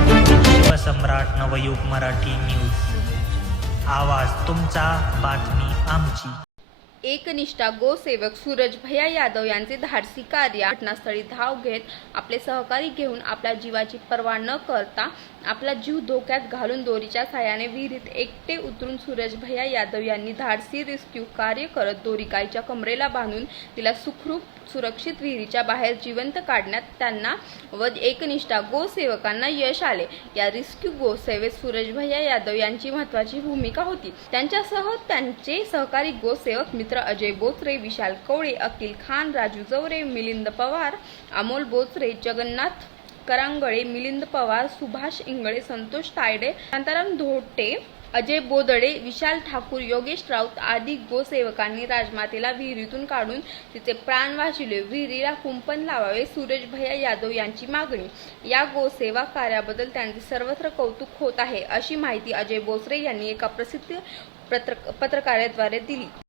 शिवसम्राट Navyug Marathi news. आवाज तुमचा, बातमी आमची। एकनिष्ठा गोसेवक सूरज भैया यादव यांचे धाडसी कार्य। घटनास्थळी धाव घेत आपले सहकारी घेऊन आपल्या जीवाची पर्वा न करता आपला जीव धोक्यात घालून दोरीच्या साहाय्याने विहिरीत एकटे उतरून सूरज भैया यादव यांनी धाडसी रेस्क्यू कार्य करत दोरी गायीच्या कमरेला बांधून तिला सुरक्षित विहिरीच्या बाहेर जिवंत काढण्यात त्यांना व एकनिष्ठा गोसेवकांना यश आले। या रेस्क्यू गोसेवेत सूरज भैया यादव यांची महत्त्वाची भूमिका होती। त्यांच्यासह त्यांचे सहकारी गोसेवक मित्र अजय बोचरे, विशाल कवळे, अकील खान, राजू जवरे, मिलिंद पवार, अमोल बोचरे, जगन्नाथ करांगळे, मिलिंद पवार, सुभाष इंगळे, संतोष तायडे, शांताराम धोटे, अजय बोदडे, विशाल ठाकूर, योगेश राऊत आदी गोसेवकांनी राजमातेला विहिरीतून काढून तिचे प्राण वाचविले। विहिरीला कुंपण लावावे सूरज भैया यादव यांची मागणी। या गोसेवा कार्याबद्दल त्यांचे सर्वत्र कौतुक होत आहे, अशी माहिती अजय बोचरे यांनी एका प्रसिद्ध पत्रकाद्वारे दिली।